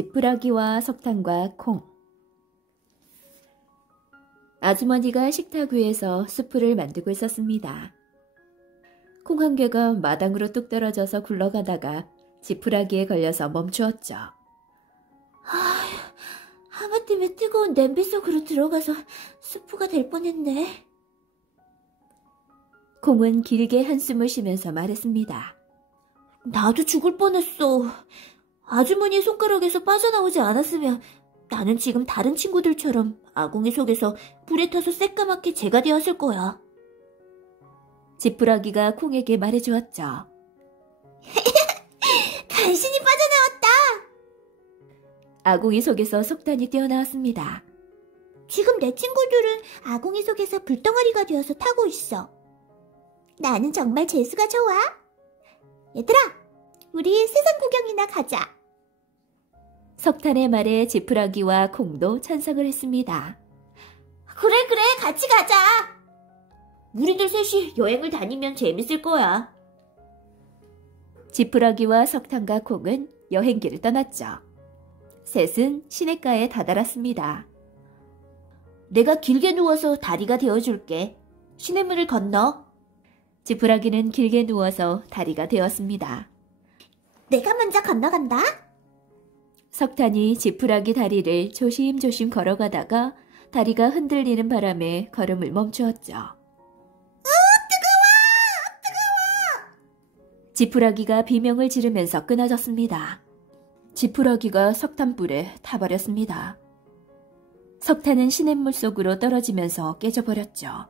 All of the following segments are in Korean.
지푸라기와 석탄과 콩. 아주머니가 식탁 위에서 수프를 만들고 있었습니다. 콩 한 개가 마당으로 뚝 떨어져서 굴러가다가 지푸라기에 걸려서 멈추었죠. 하마때문에 뜨거운 냄비 속으로 들어가서 수프가 될 뻔했네. 콩은 길게 한숨을 쉬면서 말했습니다. 나도 죽을 뻔했어. 아주머니의 손가락에서 빠져나오지 않았으면 나는 지금 다른 친구들처럼 아궁이 속에서 불에 타서 새까맣게 재가 되었을 거야. 지푸라기가 콩에게 말해주었죠. 간신히 빠져나왔다. 아궁이 속에서 석탄이 뛰어나왔습니다. 지금 내 친구들은 아궁이 속에서 불덩어리가 되어서 타고 있어. 나는 정말 재수가 좋아. 얘들아, 우리 세상 구경이나 가자. 석탄의 말에 지푸라기와 콩도 찬성을 했습니다. 그래, 같이 가자. 우리들 셋이 여행을 다니면 재밌을 거야. 지푸라기와 석탄과 콩은 여행길을 떠났죠. 셋은 시냇가에 다다랐습니다. 내가 길게 누워서 다리가 되어줄게. 시냇물을 건너. 지푸라기는 길게 누워서 다리가 되었습니다. 내가 먼저 건너간다. 석탄이 지푸라기 다리를 조심조심 걸어가다가 다리가 흔들리는 바람에 걸음을 멈추었죠. 뜨거워! 지푸라기가 비명을 지르면서 끊어졌습니다. 지푸라기가 석탄불에 타버렸습니다. 석탄은 시냇물 속으로 떨어지면서 깨져버렸죠.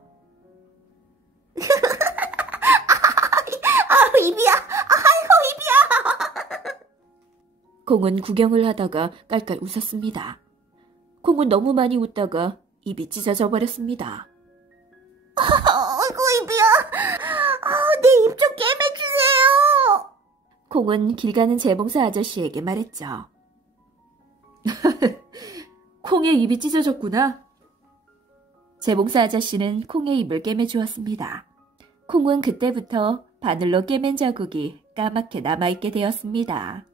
입이야! 아이고, 입이야! 콩은 구경을 하다가 깔깔 웃었습니다. 콩은 너무 많이 웃다가 입이 찢어져 버렸습니다. 아이고, 입이야! 내 입 좀 깨매주세요! 콩은 길 가는 재봉사 아저씨에게 말했죠. 콩의 입이 찢어졌구나. 재봉사 아저씨는 콩의 입을 꿰매주었습니다. 콩은 그때부터 바늘로 꿰맨 자국이 까맣게 남아있게 되었습니다.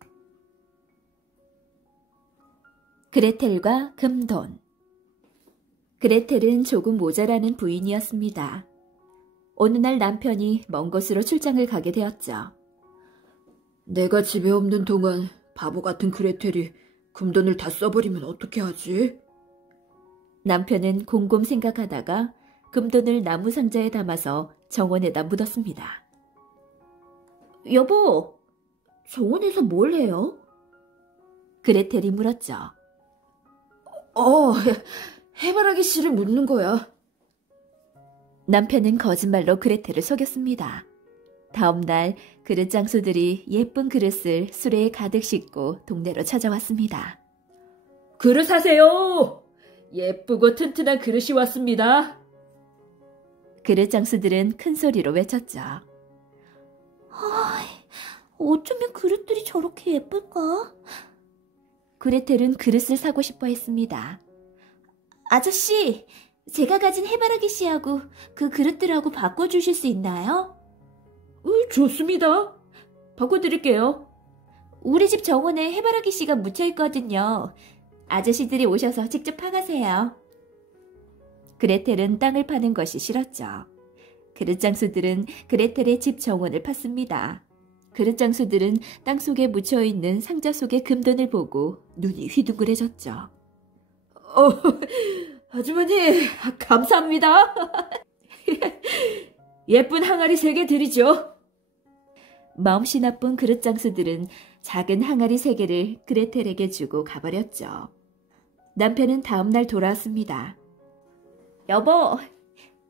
그레텔과 금돈. 그레텔은 조금 모자라는 부인이었습니다. 어느 날 남편이 먼 곳으로 출장을 가게 되었죠. 내가 집에 없는 동안 바보 같은 그레텔이 금돈을 다 써버리면 어떻게 하지? 남편은 곰곰 생각하다가 금돈을 나무 상자에 담아서 정원에다 묻었습니다. 여보, 정원에서 뭘 해요? 그레텔이 물었죠. 해바라기 씨를 묻는 거야. 남편은 거짓말로 그레텔을 속였습니다. 다음 날 그릇 장수들이 예쁜 그릇을 수레에 가득 싣고 동네로 찾아왔습니다. 그릇 사세요! 예쁘고 튼튼한 그릇이 왔습니다. 그릇 장수들은 큰 소리로 외쳤죠. 어쩌면 그릇들이 저렇게 예쁠까? 그레텔은 그릇을 사고 싶어 했습니다. 아저씨, 제가 가진 해바라기 씨하고 그 그릇들하고 바꿔주실 수 있나요? 좋습니다. 바꿔드릴게요. 우리 집 정원에 해바라기 씨가 묻혀있거든요. 아저씨들이 오셔서 직접 파가세요. 그레텔은 땅을 파는 것이 싫었죠. 그릇 장수들은 그레텔의 집 정원을 팠습니다. 그릇 장수들은 땅속에 묻혀있는 상자 속의 금돈을 보고 눈이 휘둥그레졌죠. 아주머니, 감사합니다. 예쁜 항아리 3개 드리죠. 마음씨 나쁜 그릇 장수들은 작은 항아리 3개를 그레텔에게 주고 가버렸죠. 남편은 다음 날 돌아왔습니다. 여보,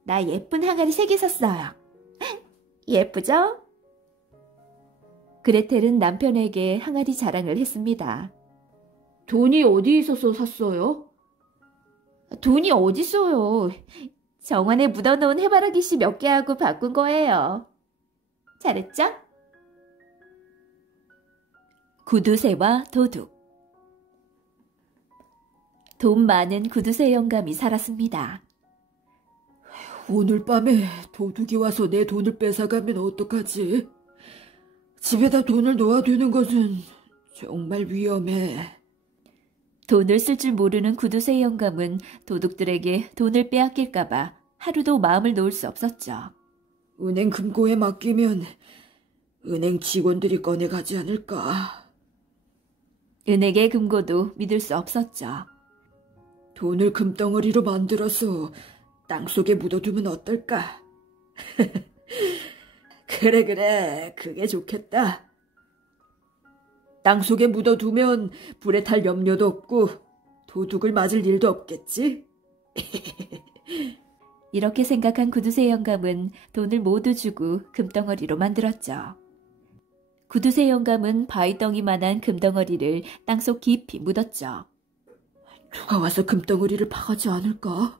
나 예쁜 항아리 3개 샀어요. 예쁘죠? 그레텔은 남편에게 항아리 자랑을 했습니다. 돈이 어디 있어서 샀어요? 돈이 어딨어요. 정원에 묻어놓은 해바라기 씨 몇 개하고 바꾼 거예요. 잘했죠? 구두쇠와 도둑. 돈 많은 구두쇠 영감이 살았습니다. 오늘 밤에 도둑이 와서 내 돈을 뺏어가면 어떡하지? 집에다 돈을 놓아두는 것은 정말 위험해. 돈을 쓸 줄 모르는 구두쇠 영감은 도둑들에게 돈을 빼앗길까봐 하루도 마음을 놓을 수 없었죠. 은행 금고에 맡기면 은행 직원들이 꺼내가지 않을까. 은행의 금고도 믿을 수 없었죠. 돈을 금덩어리로 만들어서 땅속에 묻어두면 어떨까? 그래, 그게 좋겠다. 땅속에 묻어두면 불에 탈 염려도 없고 도둑을 맞을 일도 없겠지? 이렇게 생각한 구두쇠 영감은 돈을 모두 주고 금덩어리로 만들었죠. 구두쇠 영감은 바위덩이만한 금덩어리를 땅속 깊이 묻었죠. 누가 와서 금덩어리를 파가지 않을까?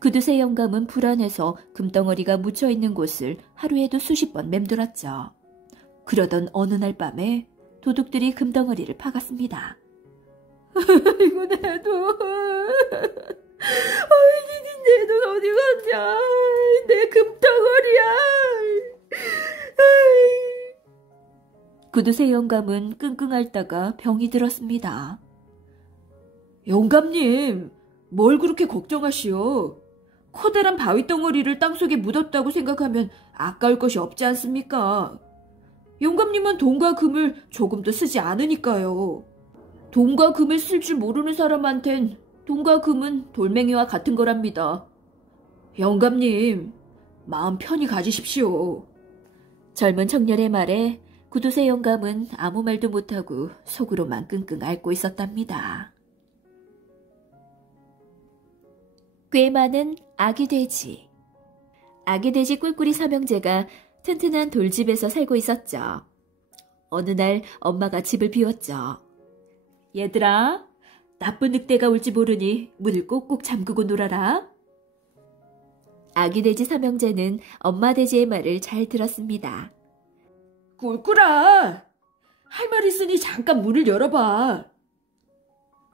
구두쇠 영감은 불안해서 금덩어리가 묻혀있는 곳을 하루에도 수십 번 맴돌았죠. 그러던 어느 날 밤에 도둑들이 금덩어리를 파갔습니다. 이거 내 돈. 내 돈 어디 갔냐? 내 금덩어리야. 구두쇠 영감은 끙끙 앓다가 병이 들었습니다. 영감님, 뭘 그렇게 걱정하시오? 커다란 바위덩어리를 땅속에 묻었다고 생각하면 아까울 것이 없지 않습니까? 영감님은 돈과 금을 조금도 쓰지 않으니까요. 돈과 금을 쓸 줄 모르는 사람한텐 돈과 금은 돌멩이와 같은 거랍니다. 영감님, 마음 편히 가지십시오. 젊은 청년의 말에 구두쇠 영감은 아무 말도 못하고 속으로만 끙끙 앓고 있었답니다. 꽤 많은 아기 돼지. 아기 돼지 꿀꿀이 삼형제가 튼튼한 돌집에서 살고 있었죠. 어느 날 엄마가 집을 비웠죠. 얘들아, 나쁜 늑대가 올지 모르니 문을 꼭꼭 잠그고 놀아라. 아기 돼지 삼형제는 엄마 돼지의 말을 잘 들었습니다. 꿀꿀아, 할 말 있으니 잠깐 문을 열어봐.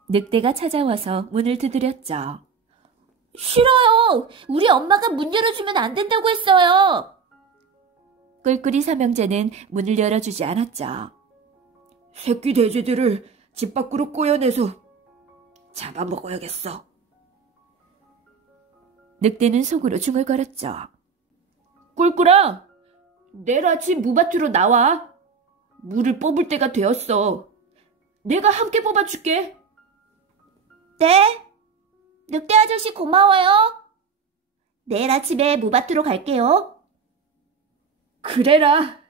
늑대가 찾아와서 문을 두드렸죠. 싫어요. 우리 엄마가 문 열어주면 안 된다고 했어요. 꿀꿀이 삼형제는 문을 열어주지 않았죠. 새끼 돼지들을 집 밖으로 꼬여내서 잡아먹어야겠어. 늑대는 속으로 중얼거렸죠. 꿀꿀아, 내일 아침 무밭으로 나와. 물을 뽑을 때가 되었어. 내가 함께 뽑아줄게. 네. 늑대 아저씨 고마워요. 내일 아침에 무밭으로 갈게요. 그래라.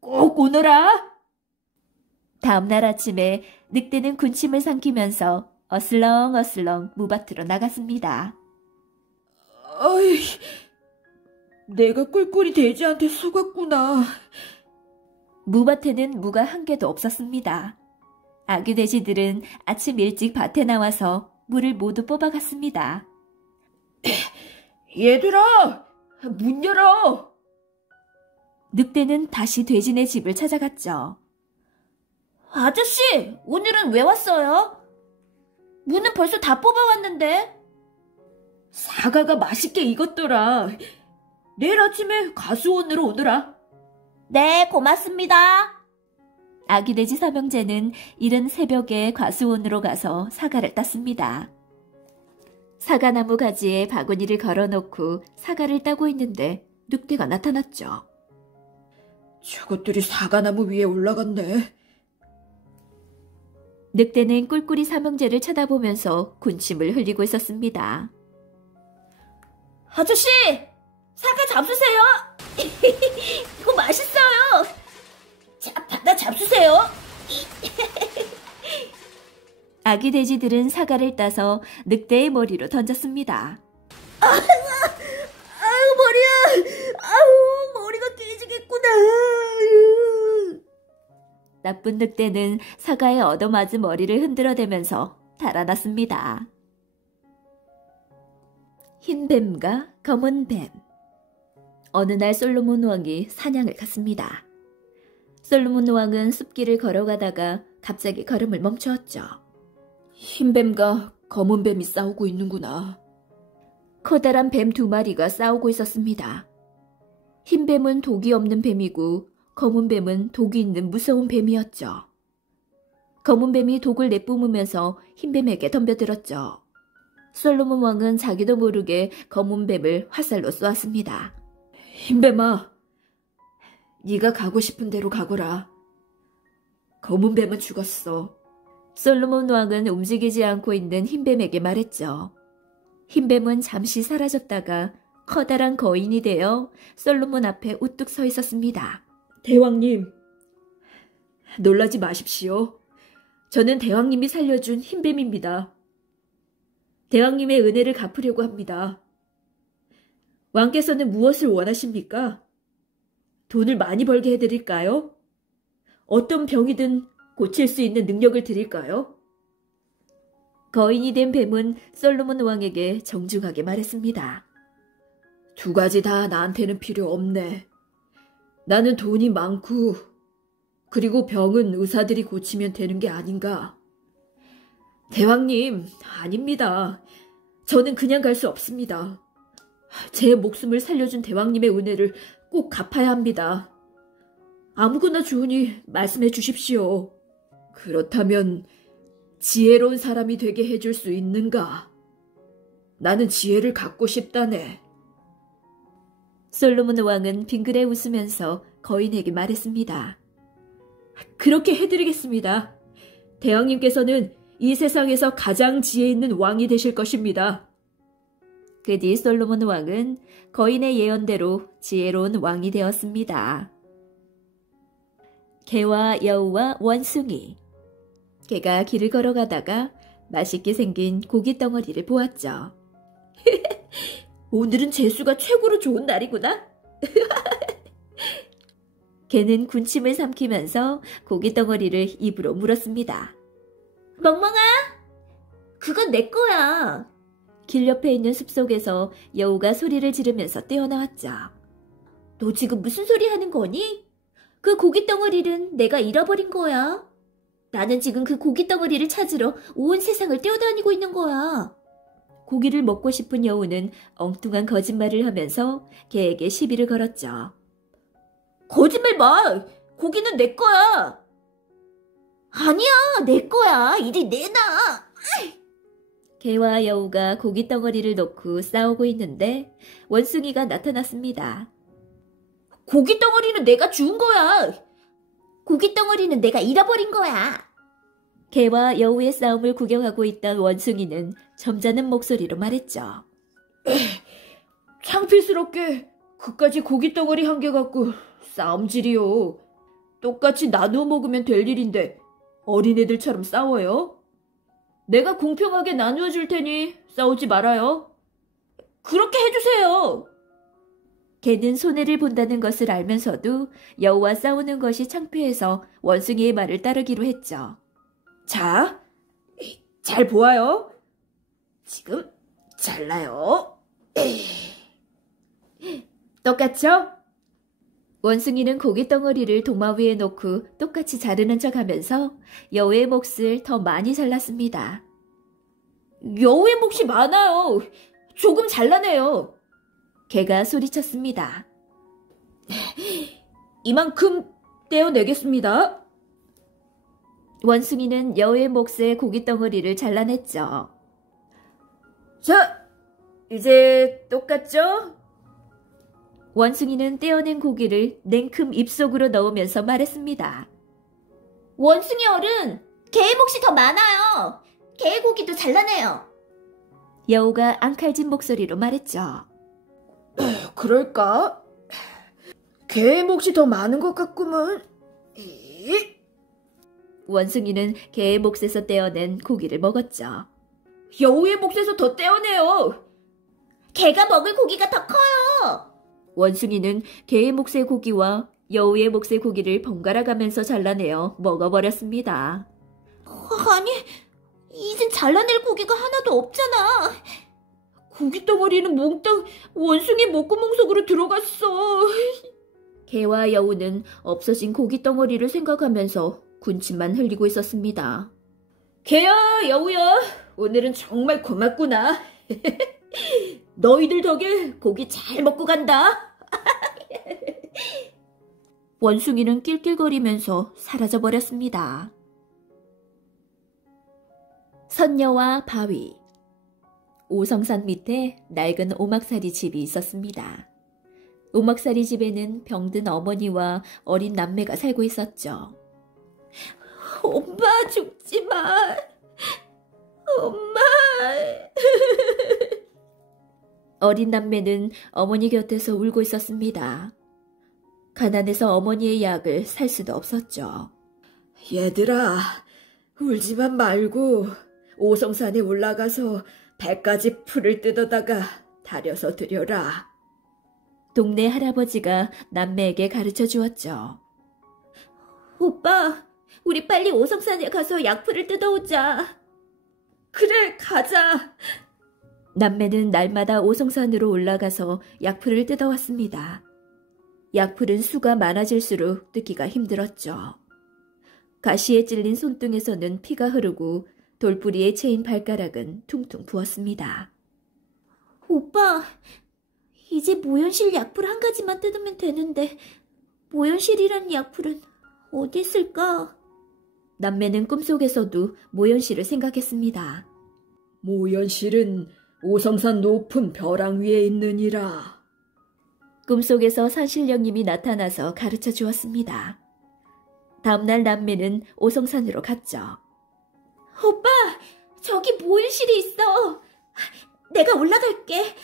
꼭 오너라. 다음 날 아침에 늑대는 군침을 삼키면서 어슬렁어슬렁 무밭으로 나갔습니다. 어이, 내가 꿀꿀이 돼지한테 속았구나. 무밭에는 무가 한 개도 없었습니다. 아기 돼지들은 아침 일찍 밭에 나와서 물을 모두 뽑아갔습니다. 얘들아, 문 열어. 늑대는 다시 돼지네 집을 찾아갔죠. 아저씨, 오늘은 왜 왔어요? 문은 벌써 다 뽑아왔는데. 사과가 맛있게 익었더라. 내일 아침에 가수원으로 오너라. 네, 고맙습니다. 아기 돼지 삼형제는 이른 새벽에 과수원으로 가서 사과를 땄습니다. 사과나무 가지에 바구니를 걸어놓고 사과를 따고 있는데 늑대가 나타났죠. 저것들이 사과나무 위에 올라갔네. 늑대는 꿀꿀이 삼형제를 쳐다보면서 군침을 흘리고 있었습니다. 아저씨, 사과 잡수세요. 이거 맛있어요. 자, 받아 잡수세요. 아기 돼지들은 사과를 따서 늑대의 머리로 던졌습니다. 아우, 머리야. 아우, 머리가 깨지겠구나. 나쁜 늑대는 사과에 얻어맞은 머리를 흔들어대면서 달아났습니다. 흰 뱀과 검은 뱀. 어느 날 솔로몬 왕이 사냥을 갔습니다. 솔로몬 왕은 숲길을 걸어가다가 갑자기 걸음을 멈추었죠. 흰 뱀과 검은 뱀이 싸우고 있는구나. 커다란 뱀 두 마리가 싸우고 있었습니다. 흰 뱀은 독이 없는 뱀이고 검은 뱀은 독이 있는 무서운 뱀이었죠. 검은 뱀이 독을 내뿜으면서 흰 뱀에게 덤벼들었죠. 솔로몬 왕은 자기도 모르게 검은 뱀을 화살로 쏘았습니다. 흰 뱀아, 네가 가고 싶은 대로 가거라. 검은 뱀은 죽었어. 솔로몬 왕은 움직이지 않고 있는 흰 뱀에게 말했죠. 흰 뱀은 잠시 사라졌다가 커다란 거인이 되어 솔로몬 앞에 우뚝 서 있었습니다. 대왕님, 놀라지 마십시오. 저는 대왕님이 살려준 흰뱀입니다. 대왕님의 은혜를 갚으려고 합니다. 왕께서는 무엇을 원하십니까? 돈을 많이 벌게 해드릴까요? 어떤 병이든 고칠 수 있는 능력을 드릴까요? 거인이 된 뱀은 솔로몬 왕에게 정중하게 말했습니다. 두 가지 다 나한테는 필요 없네. 나는 돈이 많고 그리고 병은 의사들이 고치면 되는 게 아닌가. 대왕님, 아닙니다. 저는 그냥 갈 수 없습니다. 제 목숨을 살려준 대왕님의 은혜를 꼭 갚아야 합니다. 아무거나 좋으니 말씀해 주십시오. 그렇다면 지혜로운 사람이 되게 해줄 수 있는가? 나는 지혜를 갖고 싶다네. 솔로몬 왕은 빙그레 웃으면서 거인에게 말했습니다. 그렇게 해드리겠습니다. 대왕님께서는 이 세상에서 가장 지혜 있는 왕이 되실 것입니다. 그 뒤 솔로몬 왕은 거인의 예언대로 지혜로운 왕이 되었습니다. 개와 여우와 원숭이. 개가 길을 걸어가다가 맛있게 생긴 고기 덩어리를 보았죠. 오늘은 재수가 최고로 좋은 날이구나. 개는 군침을 삼키면서 고기 덩어리를 입으로 물었습니다. 멍멍아, 그건 내 거야. 길 옆에 있는 숲속에서 여우가 소리를 지르면서 뛰어나왔죠. 너 지금 무슨 소리 하는 거니? 그 고기 덩어리는 내가 잃어버린 거야. 나는 지금 그 고기 덩어리를 찾으러 온 세상을 뛰어다니고 있는 거야. 고기를 먹고 싶은 여우는 엉뚱한 거짓말을 하면서 개에게 시비를 걸었죠. 거짓말 마! 고기는 내 거야! 아니야, 내 거야. 이리 내놔! 개와 여우가 고기 덩어리를 놓고 싸우고 있는데 원숭이가 나타났습니다. 고기 덩어리는 내가 주운 거야! 고기 덩어리는 내가 잃어버린 거야! 개와 여우의 싸움을 구경하고 있던 원숭이는 점잖은 목소리로 말했죠. 창피스럽게 그까지 고기 덩어리 한 개 갖고 싸움질이요. 똑같이 나누어 먹으면 될 일인데 어린애들처럼 싸워요? 내가 공평하게 나누어 줄 테니 싸우지 말아요. 그렇게 해주세요. 개는 손해를 본다는 것을 알면서도 여우와 싸우는 것이 창피해서 원숭이의 말을 따르기로 했죠. 자, 잘 보아요. 지금 잘라요. 똑같죠? 원숭이는 고기 덩어리를 도마 위에 놓고 똑같이 자르는 척하면서 여우의 몫을 더 많이 잘랐습니다. 여우의 몫이 많아요. 조금 잘라내요. 개가 소리쳤습니다. 이만큼 떼어내겠습니다. 원숭이는 여우의 몫의 고기 덩어리를 잘라냈죠. 자, 이제 똑같죠? 원숭이는 떼어낸 고기를 냉큼 입속으로 넣으면서 말했습니다. 원숭이 어른, 개의 몫이 더 많아요. 개의 고기도 잘라내요. 여우가 앙칼진 목소리로 말했죠. 그럴까? 개의 몫이 더 많은 것 같구먼. 원숭이는 개의 몫에서 떼어낸 고기를 먹었죠. 여우의 몫에서 더 떼어내요. 개가 먹을 고기가 더 커요. 원숭이는 개의 몫의 고기와 여우의 몫의 고기를 번갈아 가면서 잘라내어 먹어버렸습니다. 아니, 이젠 잘라낼 고기가 하나도 없잖아. 고기 덩어리는 몽땅 원숭이 목구멍 속으로 들어갔어. 개와 여우는 없어진 고기 덩어리를 생각하면서 군침만 흘리고 있었습니다. 개야, 여우야, 오늘은 정말 고맙구나. 너희들 덕에 고기 잘 먹고 간다. 원숭이는 낄낄거리면서 사라져버렸습니다. 선녀와 바위. 오성산 밑에 낡은 오막살이 집이 있었습니다. 오막살이 집에는 병든 어머니와 어린 남매가 살고 있었죠. 엄마, 죽지 마. 엄마. 어린 남매는 어머니 곁에서 울고 있었습니다. 가난해서 어머니의 약을 살 수도 없었죠. 얘들아, 울지만 말고 오성산에 올라가서 100가지 풀을 뜯어다가 다려서 드려라. 동네 할아버지가 남매에게 가르쳐 주었죠. 오빠, 우리 빨리 오성산에 가서 약풀을 뜯어오자. 그래, 가자. 남매는 날마다 오성산으로 올라가서 약풀을 뜯어왔습니다. 약풀은 수가 많아질수록 뜯기가 힘들었죠. 가시에 찔린 손등에서는 피가 흐르고 돌뿌리에 채인 발가락은 퉁퉁 부었습니다. 오빠, 이제 모연실 약풀 한 가지만 뜯으면 되는데 모연실이란 약풀은 어디 있을까? 남매는 꿈속에서도 모연실을 생각했습니다. 모연실은 오성산 높은 벼랑 위에 있느니라. 꿈속에서 산신령님이 나타나서 가르쳐 주었습니다. 다음날 남매는 오성산으로 갔죠. 오빠, 저기 모연실이 있어. 내가 올라갈게.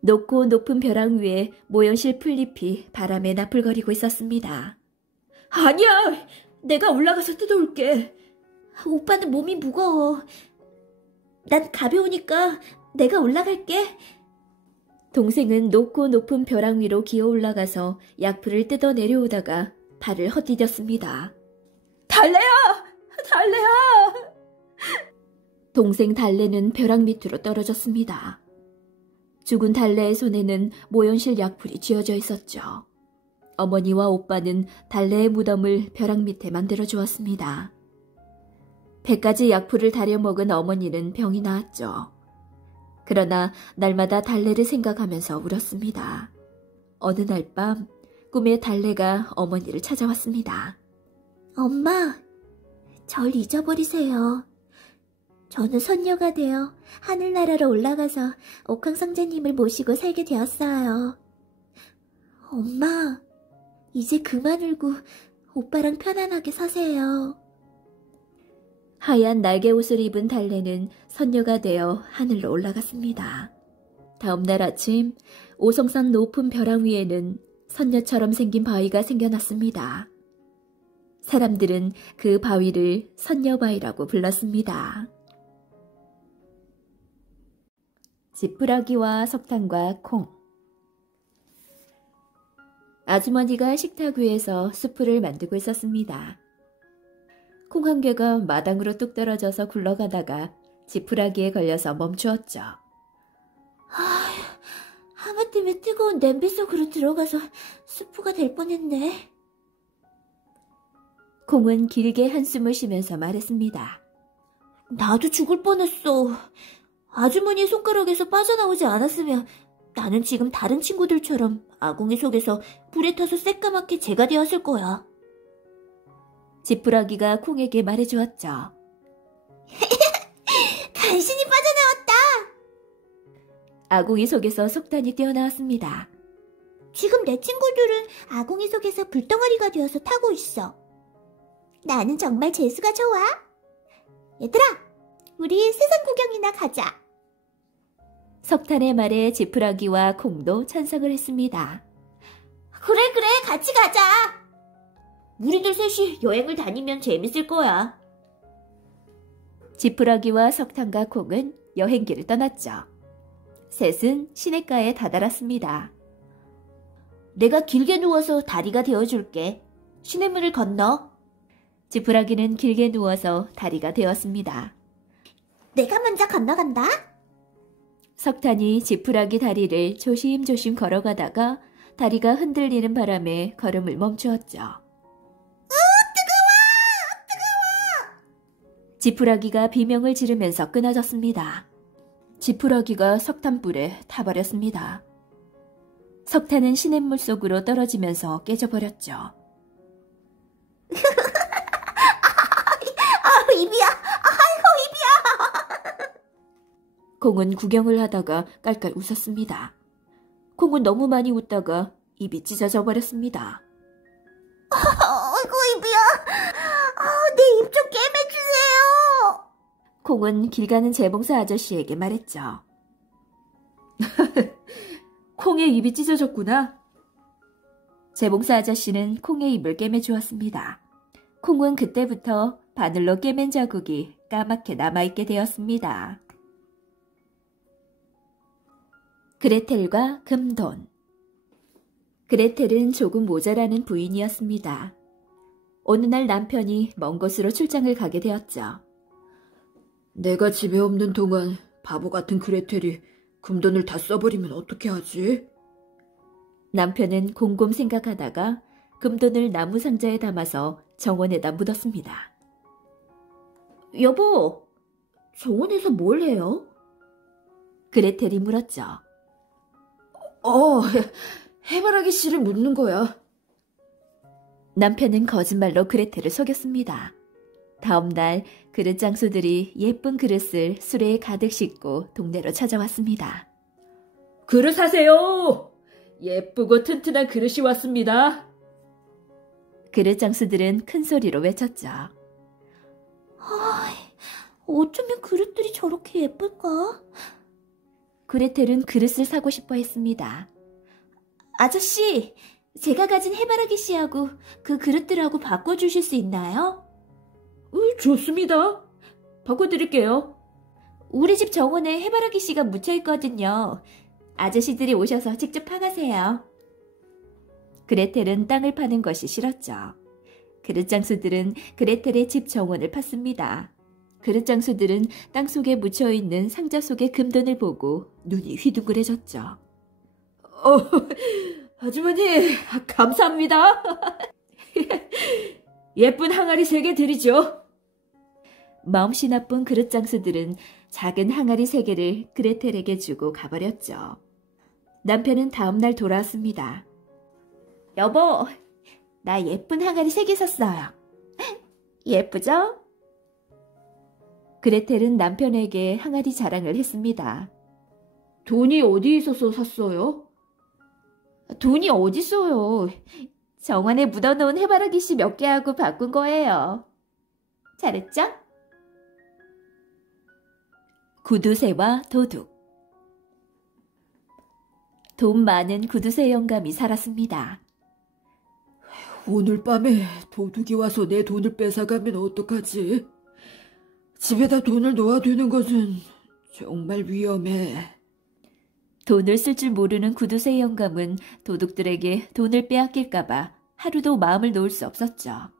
높고 높은 벼랑 위에 모연실 풀잎이 바람에 나풀거리고 있었습니다. 아니야, 내가 올라가서 뜯어올게. 오빠는 몸이 무거워. 난 가벼우니까 내가 올라갈게. 동생은 높고 높은 벼랑 위로 기어 올라가서 약풀을 뜯어 내려오다가 발을 헛디뎠습니다. 달래야! 달래야! 동생 달래는 벼랑 밑으로 떨어졌습니다. 죽은 달래의 손에는 모연실 약풀이 쥐어져 있었죠. 어머니와 오빠는 달래의 무덤을 벼랑 밑에 만들어 주었습니다. 100가지 약풀을 다려 먹은 어머니는 병이 나았죠. 그러나 날마다 달래를 생각하면서 울었습니다. 어느 날 밤 꿈에 달래가 어머니를 찾아왔습니다. 엄마, 절 잊어버리세요. 저는 선녀가 되어 하늘나라로 올라가서 옥황상제님을 모시고 살게 되었어요. 엄마, 이제 그만 울고 오빠랑 편안하게 사세요. 하얀 날개 옷을 입은 달래는 선녀가 되어 하늘로 올라갔습니다. 다음 날 아침 오성산 높은 벼랑 위에는 선녀처럼 생긴 바위가 생겨났습니다. 사람들은 그 바위를 선녀바위라고 불렀습니다. 지푸라기와 석탄과 콩. 아주머니가 식탁 위에서 수프를 만들고 있었습니다. 콩 한 개가 마당으로 뚝 떨어져서 굴러가다가 지푸라기에 걸려서 멈추었죠. 하마때문에 뜨거운 냄비 속으로 들어가서 수프가 될 뻔했네. 콩은 길게 한숨을 쉬면서 말했습니다. 나도 죽을 뻔했어. 아주머니의 손가락에서 빠져나오지 않았으면 나는 지금 다른 친구들처럼 아궁이 속에서 불에 타서 새까맣게 재가 되었을 거야. 지푸라기가 콩에게 말해주었죠. 간신히 빠져나왔다. 아궁이 속에서 석탄이 뛰어나왔습니다. 지금 내 친구들은 아궁이 속에서 불덩어리가 되어서 타고 있어. 나는 정말 재수가 좋아. 얘들아, 우리 세상 구경이나 가자. 석탄의 말에 지푸라기와 콩도 찬성을 했습니다. 그래, 같이 가자. 우리들 셋이 여행을 다니면 재밌을 거야. 지푸라기와 석탄과 콩은 여행길을 떠났죠. 셋은 시냇가에 다다랐습니다. 내가 길게 누워서 다리가 되어줄게. 시냇물을 건너. 지푸라기는 길게 누워서 다리가 되었습니다. 내가 먼저 건너간다. 석탄이 지푸라기 다리를 조심조심 걸어가다가 다리가 흔들리는 바람에 걸음을 멈추었죠. 뜨거워! 지푸라기가 비명을 지르면서 끊어졌습니다. 지푸라기가 석탄불에 타버렸습니다. 석탄은 시냇물 속으로 떨어지면서 깨져버렸죠. 입이야! 아이고, 입이야! 콩은 구경을 하다가 깔깔 웃었습니다. 콩은 너무 많이 웃다가 입이 찢어져 버렸습니다. 아이고, 입이야. 내 입 좀 깨매주세요. 콩은 길 가는 재봉사 아저씨에게 말했죠. 콩의 입이 찢어졌구나. 재봉사 아저씨는 콩의 입을 꿰매주었습니다. 콩은 그때부터 바늘로 꿰맨 자국이 까맣게 남아있게 되었습니다. 그레텔과 금돈. 그레텔은 조금 모자라는 부인이었습니다. 어느 날 남편이 먼 곳으로 출장을 가게 되었죠. 내가 집에 없는 동안 바보 같은 그레텔이 금돈을 다 써버리면 어떻게 하지? 남편은 곰곰 생각하다가 금돈을 나무 상자에 담아서 정원에다 묻었습니다. 여보, 정원에서 뭘 해요? 그레텔이 물었죠. 해바라기 씨를 묻는 거야. 남편은 거짓말로 그레텔을 속였습니다. 다음 날 그릇 장수들이 예쁜 그릇을 수레에 가득 싣고 동네로 찾아왔습니다. 그릇 사세요! 예쁘고 튼튼한 그릇이 왔습니다. 그릇 장수들은 큰 소리로 외쳤죠. 어쩌면 그릇들이 저렇게 예쁠까? 그레텔은 그릇을 사고 싶어 했습니다. 아저씨, 제가 가진 해바라기 씨하고 그 그릇들하고 바꿔주실 수 있나요? 좋습니다. 바꿔드릴게요. 우리 집 정원에 해바라기 씨가 묻혀있거든요. 아저씨들이 오셔서 직접 파가세요. 그레텔은 땅을 파는 것이 싫었죠. 그릇 장수들은 그레텔의 집 정원을 팠습니다. 그릇 장수들은 땅 속에 묻혀있는 상자 속의 금돈을 보고 눈이 휘둥그레졌죠. 아주머니, 감사합니다. 예쁜 항아리 3개 드리죠. 마음씨 나쁜 그릇 장수들은 작은 항아리 3개를 그레텔에게 주고 가버렸죠. 남편은 다음 날 돌아왔습니다. 여보, 나 예쁜 항아리 3개 샀어요. 예쁘죠? 그레텔은 남편에게 항아리 자랑을 했습니다. 돈이 어디 있어서 샀어요? 돈이 어딨어요. 정원에 묻어놓은 해바라기 씨 몇 개하고 바꾼 거예요. 잘했죠? 구두쇠와 도둑. 돈 많은 구두쇠 영감이 살았습니다. 오늘 밤에 도둑이 와서 내 돈을 뺏어가면 어떡하지? 집에다 돈을 놓아두는 것은 정말 위험해. 돈을 쓸 줄 모르는 구두쇠 영감은 도둑들에게 돈을 빼앗길까봐 하루도 마음을 놓을 수 없었죠.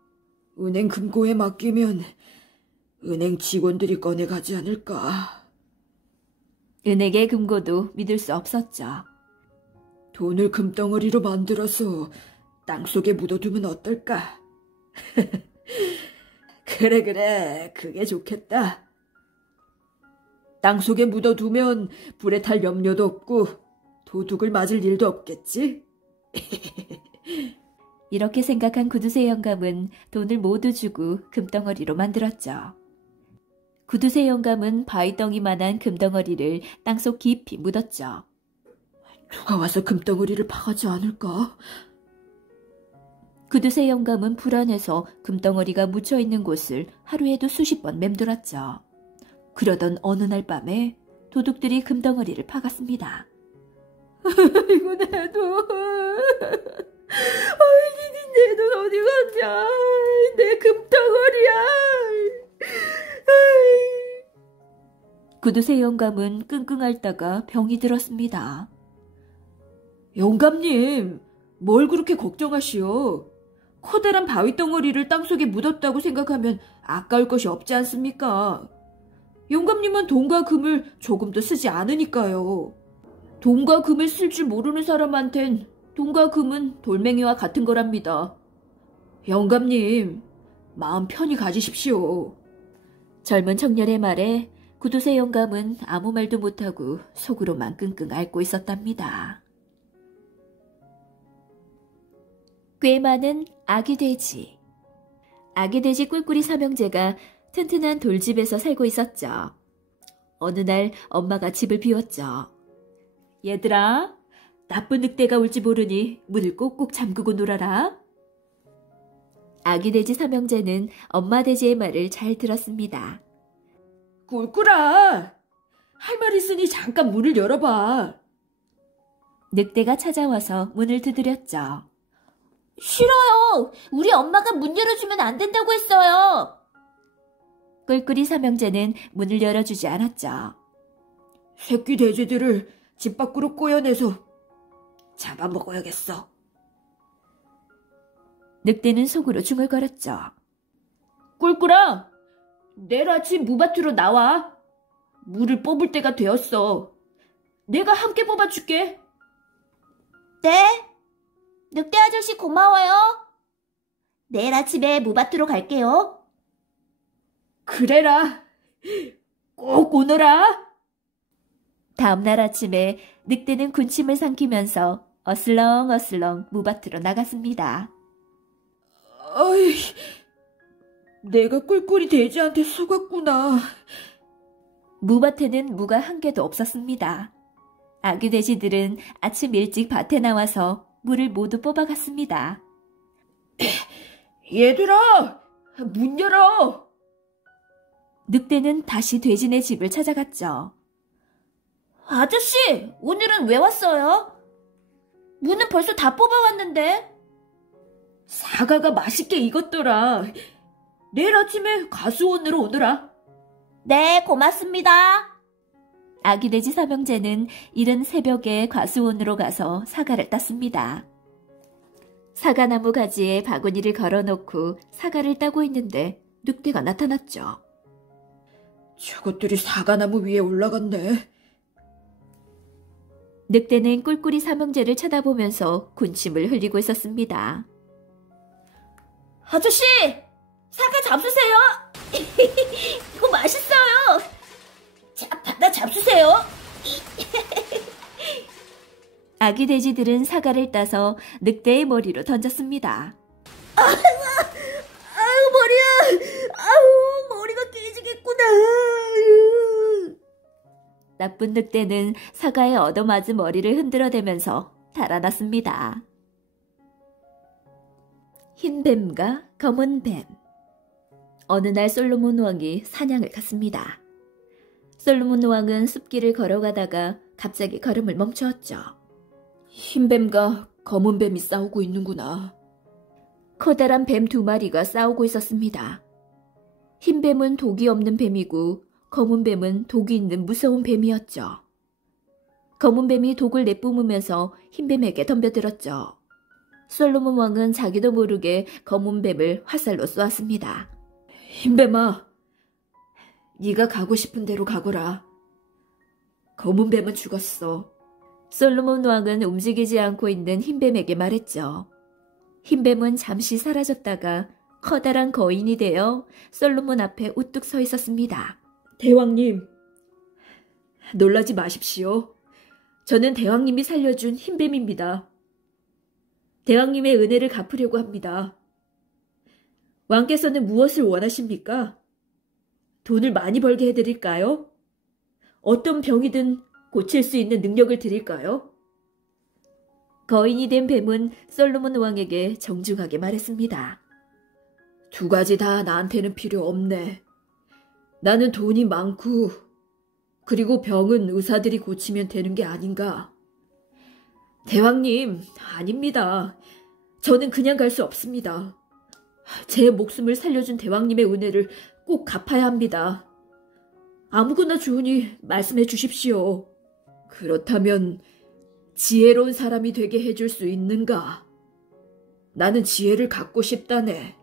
은행 금고에 맡기면 은행 직원들이 꺼내가지 않을까. 은행의 금고도 믿을 수 없었죠. 돈을 금덩어리로 만들어서 땅속에 묻어두면 어떨까? 그래, 그게 좋겠다. 땅속에 묻어두면 불에 탈 염려도 없고 도둑을 맞을 일도 없겠지? 이렇게 생각한 구두쇠 영감은 돈을 모두 주고 금덩어리로 만들었죠. 구두쇠 영감은 바위덩이만한 금덩어리를 땅속 깊이 묻었죠. 누가 와서 금덩어리를 파가지 않을까? 구두쇠 영감은 불안해서 금덩어리가 묻혀있는 곳을 하루에도 수십 번 맴돌았죠. 그러던 어느 날 밤에 도둑들이 금덩어리를 파갔습니다. 이거 내 돈. 내 돈 어디 갔냐? 내 금덩어리야. 구두쇠 영감은 끙끙 앓다가 병이 들었습니다. 영감님, 뭘 그렇게 걱정하시오? 커다란 바위 덩어리를 땅속에 묻었다고 생각하면 아까울 것이 없지 않습니까? 영감님은 돈과 금을 조금도 쓰지 않으니까요. 돈과 금을 쓸 줄 모르는 사람한텐 돈과 금은 돌멩이와 같은 거랍니다. 영감님, 마음 편히 가지십시오. 젊은 청년의 말에 구두쇠 영감은 아무 말도 못하고 속으로만 끙끙 앓고 있었답니다. 꽤 많은 아기 돼지. 아기 돼지 꿀꿀이 삼형제가 튼튼한 돌집에서 살고 있었죠. 어느 날 엄마가 집을 비웠죠. 얘들아, 나쁜 늑대가 올지 모르니 문을 꼭꼭 잠그고 놀아라. 아기 돼지 삼형제는 엄마 돼지의 말을 잘 들었습니다. 꿀꿀아, 할 말 있으니 잠깐 문을 열어봐. 늑대가 찾아와서 문을 두드렸죠. 싫어요. 우리 엄마가 문 열어주면 안 된다고 했어요. 꿀꿀이 삼형제는 문을 열어주지 않았죠. 새끼 돼지들을 집 밖으로 꼬여내서 잡아먹어야겠어. 늑대는 속으로 중얼거렸죠. 꿀꿀아, 내일 아침 무밭으로 나와. 물을 뽑을 때가 되었어. 내가 함께 뽑아줄게. 네. 늑대 아저씨 고마워요. 내일 아침에 무밭으로 갈게요. 그래라. 꼭 오너라. 다음날 아침에 늑대는 군침을 삼키면서 어슬렁어슬렁 무밭으로 나갔습니다. 어이, 내가 꿀꿀이 돼지한테 속았구나. 무밭에는 무가 한 개도 없었습니다. 아기 돼지들은 아침 일찍 밭에 나와서 물을 모두 뽑아갔습니다. 얘들아, 문 열어. 늑대는 다시 돼지네 집을 찾아갔죠. 아저씨, 오늘은 왜 왔어요? 문은 벌써 다 뽑아왔는데. 사과가 맛있게 익었더라. 내일 아침에 가수원으로 오너라. 네, 고맙습니다. 아기 돼지 삼형제는 이른 새벽에 과수원으로 가서 사과를 땄습니다. 사과나무 가지에 바구니를 걸어놓고 사과를 따고 있는데 늑대가 나타났죠. 저것들이 사과나무 위에 올라갔네. 늑대는 꿀꿀이 삼형제를 쳐다보면서 군침을 흘리고 있었습니다. 아저씨, 사과 잡수세요. 이거 맛있어요. 자, 받아 잡수세요. 아기 돼지들은 사과를 따서 늑대의 머리로 던졌습니다. 아우, 머리야. 아우, 머리가 깨지겠구나. 나쁜 늑대는 사과에 얻어맞은 머리를 흔들어대면서 달아났습니다. 흰 뱀과 검은 뱀. 어느 날 솔로몬 왕이 사냥을 갔습니다. 솔로몬 왕은 숲길을 걸어가다가 갑자기 걸음을 멈추었죠. 흰 뱀과 검은 뱀이 싸우고 있는구나. 커다란 뱀 2마리가 싸우고 있었습니다. 흰 뱀은 독이 없는 뱀이고 검은 뱀은 독이 있는 무서운 뱀이었죠. 검은 뱀이 독을 내뿜으면서 흰 뱀에게 덤벼들었죠. 솔로몬 왕은 자기도 모르게 검은 뱀을 화살로 쏘았습니다. 흰 뱀아, 네가 가고 싶은 대로 가거라. 검은 뱀은 죽었어. 솔로몬 왕은 움직이지 않고 있는 흰 뱀에게 말했죠. 흰 뱀은 잠시 사라졌다가 커다란 거인이 되어 솔로몬 앞에 우뚝 서 있었습니다. 대왕님, 놀라지 마십시오. 저는 대왕님이 살려준 흰 뱀입니다. 대왕님의 은혜를 갚으려고 합니다. 왕께서는 무엇을 원하십니까? 돈을 많이 벌게 해드릴까요? 어떤 병이든 고칠 수 있는 능력을 드릴까요? 거인이 된 뱀은 솔로몬 왕에게 정중하게 말했습니다. 2가지 다 나한테는 필요 없네. 나는 돈이 많고 그리고 병은 의사들이 고치면 되는 게 아닌가. 대왕님, 아닙니다. 저는 그냥 갈 수 없습니다. 제 목숨을 살려준 대왕님의 은혜를 꼭 갚아야 합니다. 아무거나 좋으니 말씀해 주십시오. 그렇다면 지혜로운 사람이 되게 해줄 수 있는가? 나는 지혜를 갖고 싶다네.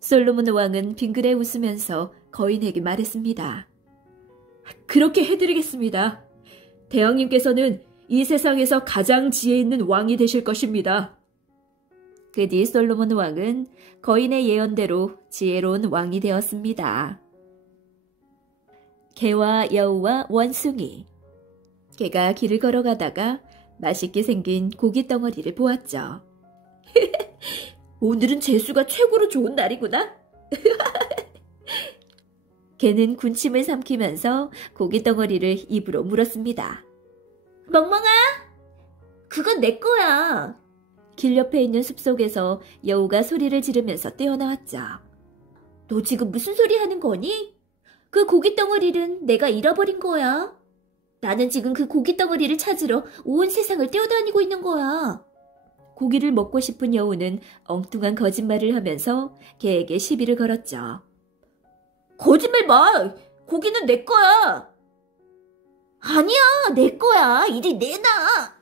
솔로몬 왕은 빙그레 웃으면서 거인에게 말했습니다. 그렇게 해드리겠습니다. 대왕님께서는 이 세상에서 가장 지혜 있는 왕이 되실 것입니다. 그 뒤 솔로몬 왕은 거인의 예언대로 지혜로운 왕이 되었습니다. 개와 여우와 원숭이. 개가 길을 걸어가다가 맛있게 생긴 고기 덩어리를 보았죠. 오늘은 재수가 최고로 좋은 날이구나. 개는 군침을 삼키면서 고기 덩어리를 입으로 물었습니다. 멍멍아, 그건 내 거야. 길 옆에 있는 숲속에서 여우가 소리를 지르면서 뛰어나왔죠. 너 지금 무슨 소리 하는 거니? 그 고기 덩어리는 내가 잃어버린 거야. 나는 지금 그 고기 덩어리를 찾으러 온 세상을 뛰어다니고 있는 거야. 고기를 먹고 싶은 여우는 엉뚱한 거짓말을 하면서 개에게 시비를 걸었죠. 거짓말 마! 고기는 내 거야! 아니야, 내 거야. 이리 내놔!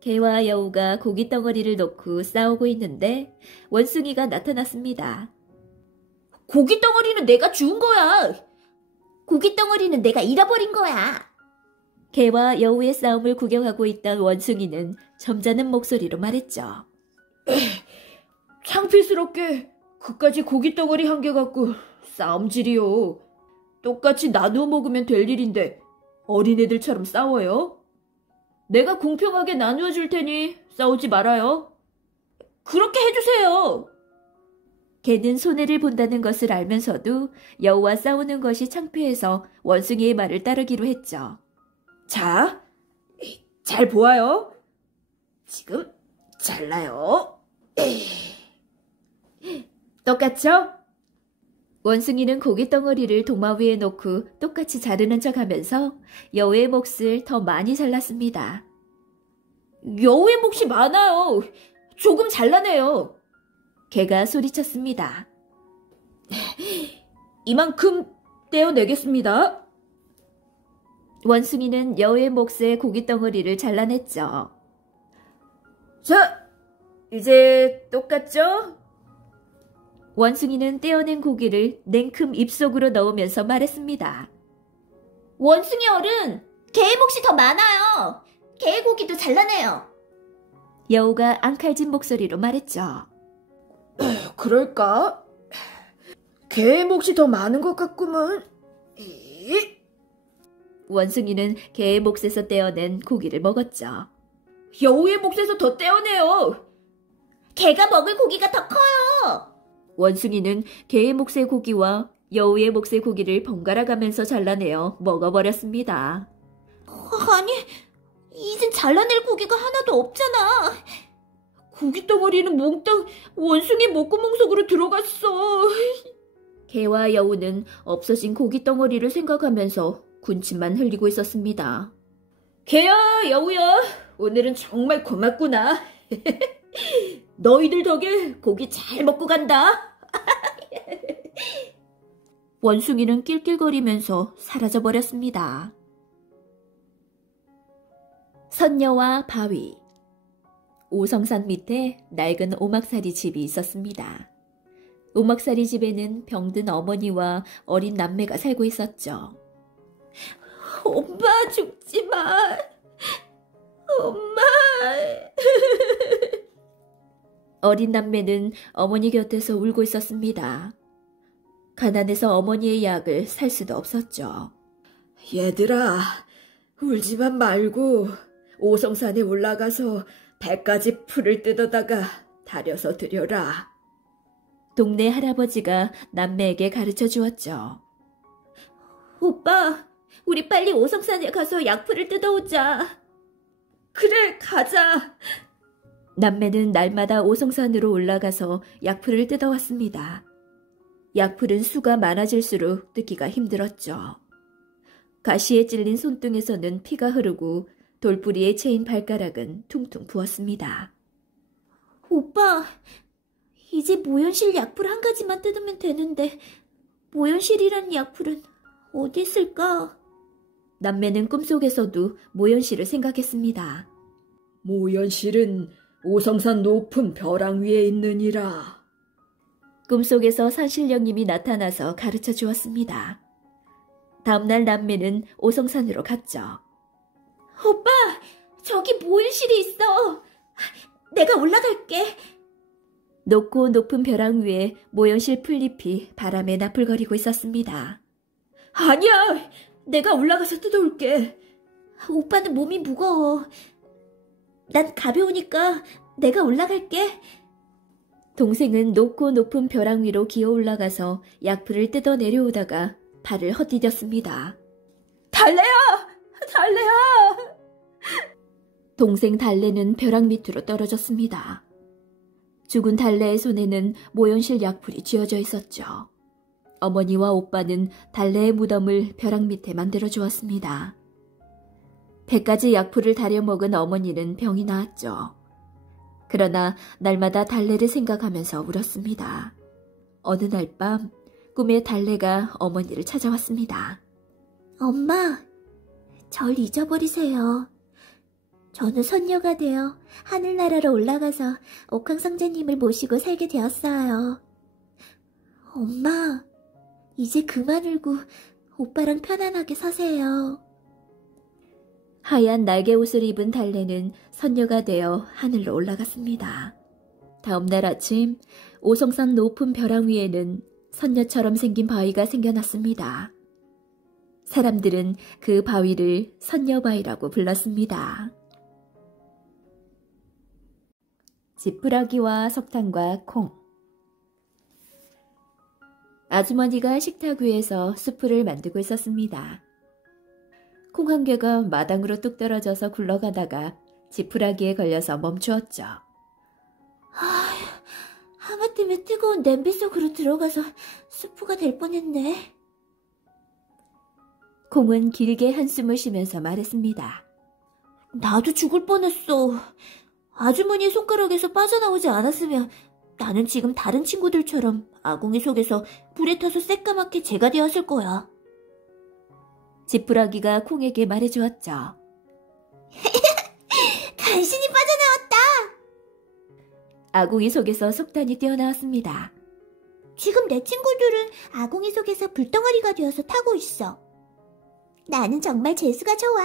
개와 여우가 고기 덩어리를 놓고 싸우고 있는데 원숭이가 나타났습니다. 고기 덩어리는 내가 주운 거야. 고기 덩어리는 내가 잃어버린 거야. 개와 여우의 싸움을 구경하고 있던 원숭이는 점잖은 목소리로 말했죠. 창피스럽게 그까지 고기 덩어리 한 개 갖고 싸움질이요. 똑같이 나누어 먹으면 될 일인데 어린애들처럼 싸워요? 내가 공평하게 나누어 줄 테니 싸우지 말아요. 그렇게 해주세요. 개는 손해를 본다는 것을 알면서도 여우와 싸우는 것이 창피해서 원숭이의 말을 따르기로 했죠. 자, 잘 보아요. 지금 잘라요. 똑같죠? 원숭이는 고기 덩어리를 도마 위에 놓고 똑같이 자르는 척하면서 여우의 몫을 더 많이 잘랐습니다. 여우의 몫이 많아요. 조금 잘라내요. 개가 소리쳤습니다. 이만큼 떼어내겠습니다. 원숭이는 여우의 몫의 고기 덩어리를 잘라냈죠. 자, 이제 똑같죠? 원숭이는 떼어낸 고기를 냉큼 입속으로 넣으면서 말했습니다. 원숭이 어른, 개의 몫이 더 많아요. 개의 고기도 잘라내요. 여우가 앙칼진 목소리로 말했죠. 그럴까? 개의 몫이 더 많은 것 같구먼. 원숭이는 개의 몫에서 떼어낸 고기를 먹었죠. 여우의 몫에서 더 떼어내요. 개가 먹을 고기가 더 커요. 원숭이는 개의 몫의 고기와 여우의 몫의 고기를 번갈아 가면서 잘라내어 먹어버렸습니다. 아니, 이젠 잘라낼 고기가 하나도 없잖아. 고기 덩어리는 몽땅 원숭이 목구멍 속으로 들어갔어. 개와 여우는 없어진 고기 덩어리를 생각하면서 군침만 흘리고 있었습니다. 개야, 여우야, 오늘은 정말 고맙구나. 너희들 덕에 고기 잘 먹고 간다. 원숭이는 낄낄거리면서 사라져버렸습니다. 선녀와 바위. 오성산 밑에 낡은 오막살이 집이 있었습니다. 오막살이 집에는 병든 어머니와 어린 남매가 살고 있었죠. 엄마, 죽지 마. 엄마. 어린 남매는 어머니 곁에서 울고 있었습니다. 가난해서 어머니의 약을 살 수도 없었죠. 얘들아, 울지만 말고 오성산에 올라가서 100가지 풀을 뜯어다가 다려서 드려라. 동네 할아버지가 남매에게 가르쳐 주었죠. 오빠, 우리 빨리 오성산에 가서 약풀을 뜯어오자. 그래, 가자. 남매는 날마다 오성산으로 올라가서 약풀을 뜯어왔습니다. 약풀은 수가 많아질수록 뜯기가 힘들었죠. 가시에 찔린 손등에서는 피가 흐르고 돌뿌리에 채인 발가락은 퉁퉁 부었습니다. 오빠, 이제 모연실 약풀 한 가지만 뜯으면 되는데 모연실이란 약풀은 어디 있을까? 남매는 꿈속에서도 모연실을 생각했습니다. 모연실은 오성산 높은 벼랑 위에 있느니라. 꿈속에서 산신령님이 나타나서 가르쳐 주었습니다. 다음날 남매는 오성산으로 갔죠. 오빠, 저기 모연실이 있어. 내가 올라갈게. 높고 높은 벼랑 위에 모연실 풀잎이 바람에 나풀거리고 있었습니다. 아니야, 내가 올라가서 뜯어올게. 오빠는 몸이 무거워. 난 가벼우니까 내가 올라갈게. 동생은 높고 높은 벼랑 위로 기어 올라가서 약풀을 뜯어 내려오다가 발을 헛디뎠습니다. 달래야! 달래야! 동생 달래는 벼랑 밑으로 떨어졌습니다. 죽은 달래의 손에는 모연실 약풀이 쥐어져 있었죠. 어머니와 오빠는 달래의 무덤을 벼랑 밑에 만들어 주었습니다. 100가지 약풀을 다려 먹은 어머니는 병이 나았죠. 그러나 날마다 달래를 생각하면서 울었습니다. 어느 날 밤 꿈에 달래가 어머니를 찾아왔습니다. 엄마, 절 잊어버리세요. 저는 선녀가 되어 하늘나라로 올라가서 옥황상제님을 모시고 살게 되었어요. 엄마, 이제 그만 울고 오빠랑 편안하게 사세요. 하얀 날개 옷을 입은 달래는 선녀가 되어 하늘로 올라갔습니다. 다음 날 아침 오성산 높은 벼랑 위에는 선녀처럼 생긴 바위가 생겨났습니다. 사람들은 그 바위를 선녀바위라고 불렀습니다. 지푸라기와 석탄과 콩. 아주머니가 식탁 위에서 수프를 만들고 있었습니다. 콩 한 개가 마당으로 뚝 떨어져서 굴러가다가 지푸라기에 걸려서 멈추었죠. 하마때문에 뜨거운 냄비 속으로 들어가서 수프가 될 뻔했네. 콩은 길게 한숨을 쉬면서 말했습니다. 나도 죽을 뻔했어. 아주머니의 손가락에서 빠져나오지 않았으면 나는 지금 다른 친구들처럼 아궁이 속에서 불에 타서 새까맣게 재가 되었을 거야. 지푸라기가 콩에게 말해주었죠. 간신히 빠져나왔다. 아궁이 속에서 석탄이 뛰어나왔습니다. 지금 내 친구들은 아궁이 속에서 불덩어리가 되어서 타고 있어. 나는 정말 재수가 좋아.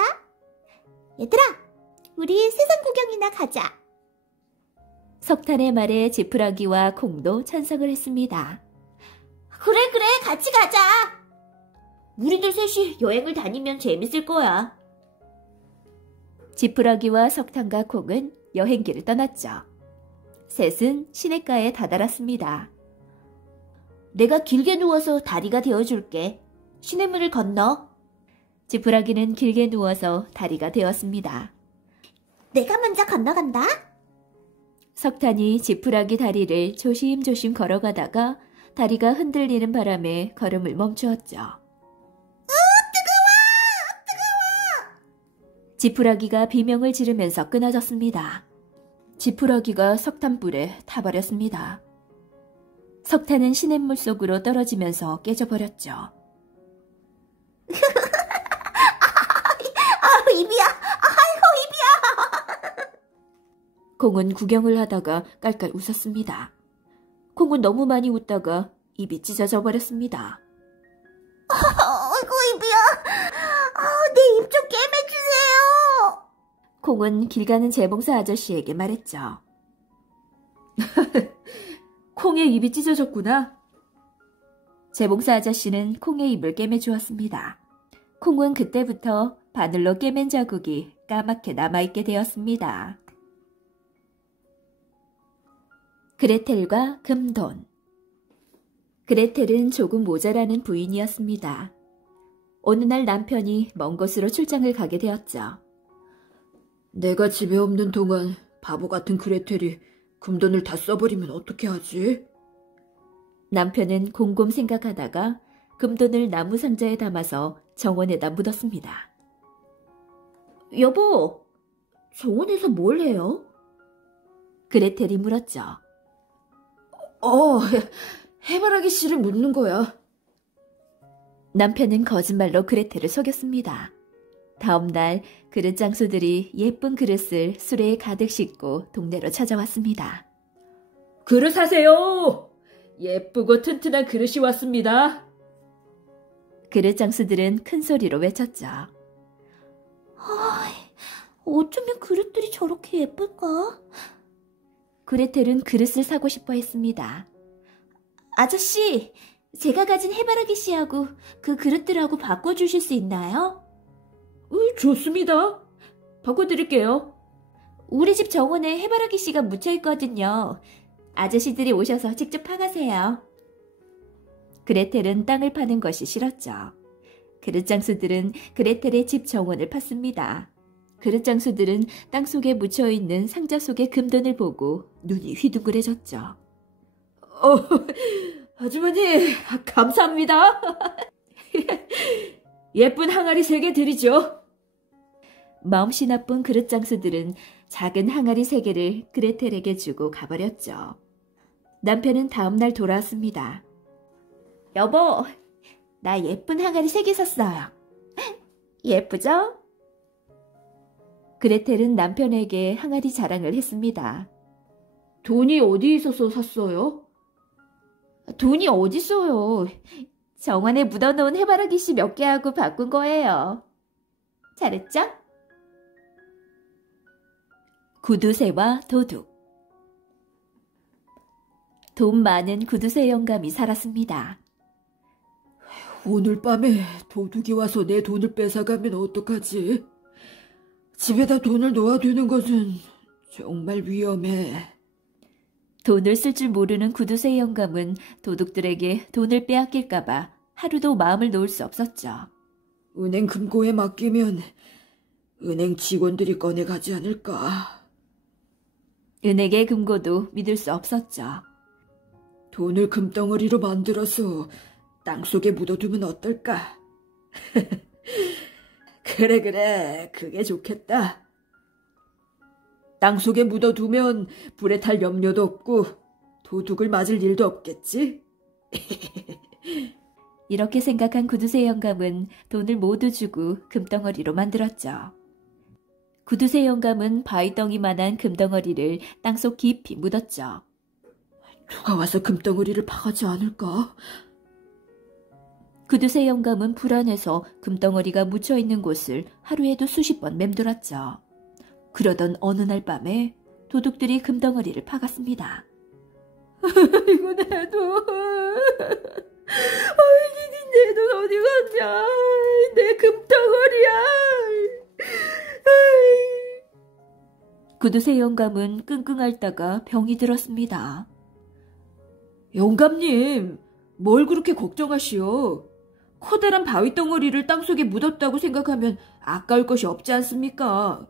얘들아, 우리 세상 구경이나 가자. 석탄의 말에 지푸라기와 콩도 찬성을 했습니다. 그래, 같이 가자. 우리들 셋이 여행을 다니면 재밌을 거야. 지푸라기와 석탄과 콩은 여행길을 떠났죠. 셋은 시냇가에 다다랐습니다. 내가 길게 누워서 다리가 되어줄게. 시냇물을 건너. 지푸라기는 길게 누워서 다리가 되었습니다. 내가 먼저 건너간다. 석탄이 지푸라기 다리를 조심조심 걸어가다가 다리가 흔들리는 바람에 걸음을 멈추었죠. 지푸라기가 비명을 지르면서 끊어졌습니다. 지푸라기가 석탄불에 타버렸습니다. 석탄은 시냇물 속으로 떨어지면서 깨져버렸죠. 입이야. 아이고, 입이야. 콩은 구경을 하다가 깔깔 웃었습니다. 콩은 너무 많이 웃다가 입이 찢어져 버렸습니다. 아이고, 입이야. 내 입 좀 깨매주세요. 콩은 길 가는 재봉사 아저씨에게 말했죠. 콩의 입이 찢어졌구나. 재봉사 아저씨는 콩의 입을 꿰매주었습니다. 콩은 그때부터 바늘로 꿰맨 자국이 까맣게 남아있게 되었습니다. 그레텔과 금돈. 그레텔은 조금 모자라는 부인이었습니다. 어느 날 남편이 먼 곳으로 출장을 가게 되었죠. 내가 집에 없는 동안 바보 같은 그레텔이 금돈을 다 써버리면 어떻게 하지? 남편은 곰곰 생각하다가 금돈을 나무 상자에 담아서 정원에다 묻었습니다. 여보, 정원에서 뭘 해요? 그레텔이 물었죠. 해바라기 씨를 묻는 거야. 남편은 거짓말로 그레텔을 속였습니다. 다음 날 그릇 장수들이 예쁜 그릇을 수레에 가득 싣고 동네로 찾아왔습니다. 그릇 사세요. 예쁘고 튼튼한 그릇이 왔습니다. 그릇 장수들은 큰 소리로 외쳤죠. 어쩌면 그릇들이 저렇게 예쁠까? 그레텔은 그릇을 사고 싶어 했습니다. 아저씨, 제가 가진 해바라기 씨하고 그 그릇들하고 바꿔주실 수 있나요? 좋습니다. 바꿔드릴게요. 우리 집 정원에 해바라기 씨가 묻혀있거든요. 아저씨들이 오셔서 직접 파가세요. 그레텔은 땅을 파는 것이 싫었죠. 그릇장수들은 그레텔의 집 정원을 팠습니다. 그릇장수들은 땅속에 묻혀있는 상자 속의 금돈을 보고 눈이 휘둥그레졌죠. 아주머니, 감사합니다. 예쁜 항아리 3개 드리죠. 마음씨 나쁜 그릇장수들은 작은 항아리 3개를 그레텔에게 주고 가버렸죠. 남편은 다음날 돌아왔습니다. 여보, 나 예쁜 항아리 3개 샀어요. 예쁘죠? 그레텔은 남편에게 항아리 자랑을 했습니다. 돈이 어디 있어서 샀어요? 돈이 어딨어요. 정원에 묻어놓은 해바라기 씨 몇 개 하고 바꾼 거예요. 잘했죠? 구두쇠와 도둑. 돈 많은 구두쇠 영감이 살았습니다. 오늘 밤에 도둑이 와서 내 돈을 뺏어가면 어떡하지? 집에다 돈을 놓아두는 것은 정말 위험해. 돈을 쓸 줄 모르는 구두쇠 영감은 도둑들에게 돈을 빼앗길까봐 하루도 마음을 놓을 수 없었죠. 은행 금고에 맡기면 은행 직원들이 꺼내가지 않을까. 은행의 금고도 믿을 수 없었죠. 돈을 금덩어리로 만들어서 땅속에 묻어두면 어떨까? 그래, 그게 좋겠다. 땅속에 묻어두면 불에 탈 염려도 없고 도둑을 맞을 일도 없겠지? 이렇게 생각한 구두쇠 영감은 돈을 모두 주고 금덩어리로 만들었죠. 구두쇠 영감은 바위덩이만한 금덩어리를 땅속 깊이 묻었죠. 누가 와서 금덩어리를 파가지 않을까? 구두쇠 영감은 불안해서 금덩어리가 묻혀있는 곳을 하루에도 수십 번 맴돌았죠. 그러던 어느 날 밤에 도둑들이 금덩어리를 파갔습니다. 이거 내 돈. 내 돈 어디 갔냐? 내 금덩어리야. 구두쇠 영감은 끙끙 앓다가 병이 들었습니다. 영감님, 뭘 그렇게 걱정하시오? 커다란 바위 덩어리를 땅속에 묻었다고 생각하면 아까울 것이 없지 않습니까?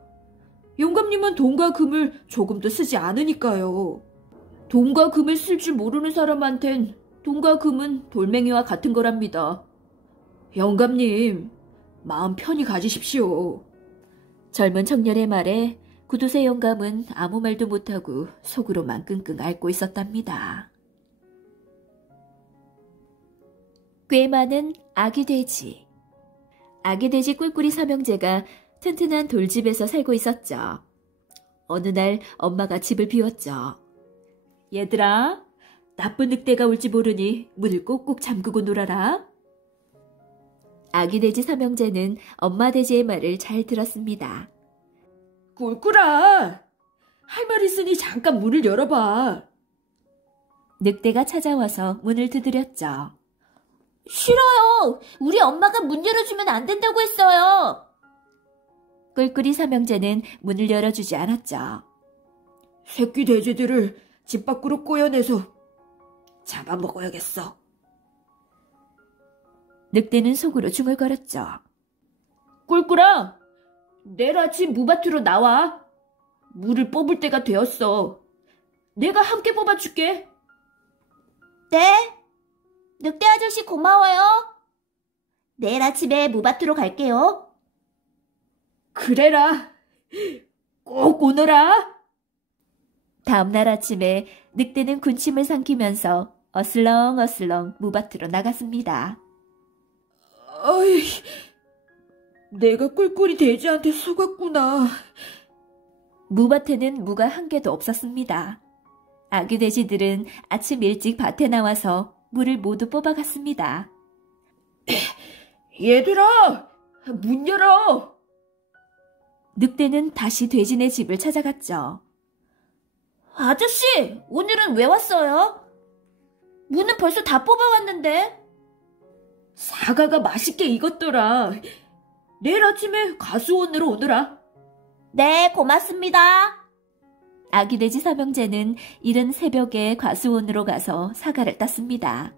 영감님은 돈과 금을 조금도 쓰지 않으니까요. 돈과 금을 쓸 줄 모르는 사람한텐 돈과 금은 돌멩이와 같은 거랍니다. 영감님, 마음 편히 가지십시오. 젊은 청년의 말에 구두쇠 영감은 아무 말도 못하고 속으로만 끙끙 앓고 있었답니다. 꽤 많은 아기 돼지. 아기 돼지 꿀꿀이 삼형제가 튼튼한 돌집에서 살고 있었죠. 어느 날 엄마가 집을 비웠죠. 얘들아, 나쁜 늑대가 올지 모르니 문을 꼭꼭 잠그고 놀아라. 아기 돼지 삼형제는 엄마 돼지의 말을 잘 들었습니다. 꿀꿀아, 할 말 있으니 잠깐 문을 열어봐. 늑대가 찾아와서 문을 두드렸죠. 싫어요. 우리 엄마가 문 열어주면 안 된다고 했어요. 꿀꿀이 삼형제는 문을 열어주지 않았죠. 새끼 돼지들을 집 밖으로 꼬여내서 잡아먹어야겠어. 늑대는 속으로 중얼거렸죠. 꿀꿀아, 내일 아침 무밭으로 나와. 물을 뽑을 때가 되었어. 내가 함께 뽑아줄게. 네? 늑대 아저씨 고마워요. 내일 아침에 무밭으로 갈게요. 그래라. 꼭 오너라. 다음날 아침에 늑대는 군침을 삼키면서 어슬렁어슬렁 무밭으로 나갔습니다. 어이, 내가 꿀꿀이 돼지한테 속았구나. 무밭에는 무가 한 개도 없었습니다. 아기 돼지들은 아침 일찍 밭에 나와서 물을 모두 뽑아갔습니다. 얘들아, 문 열어. 늑대는 다시 돼지네 집을 찾아갔죠. 아저씨, 오늘은 왜 왔어요? 문은 벌써 다 뽑아왔는데. 사과가 맛있게 익었더라. 내일 아침에 가수원으로 오너라. 네, 고맙습니다. 아기 돼지 삼형제는 이른 새벽에 과수원으로 가서 사과를 땄습니다.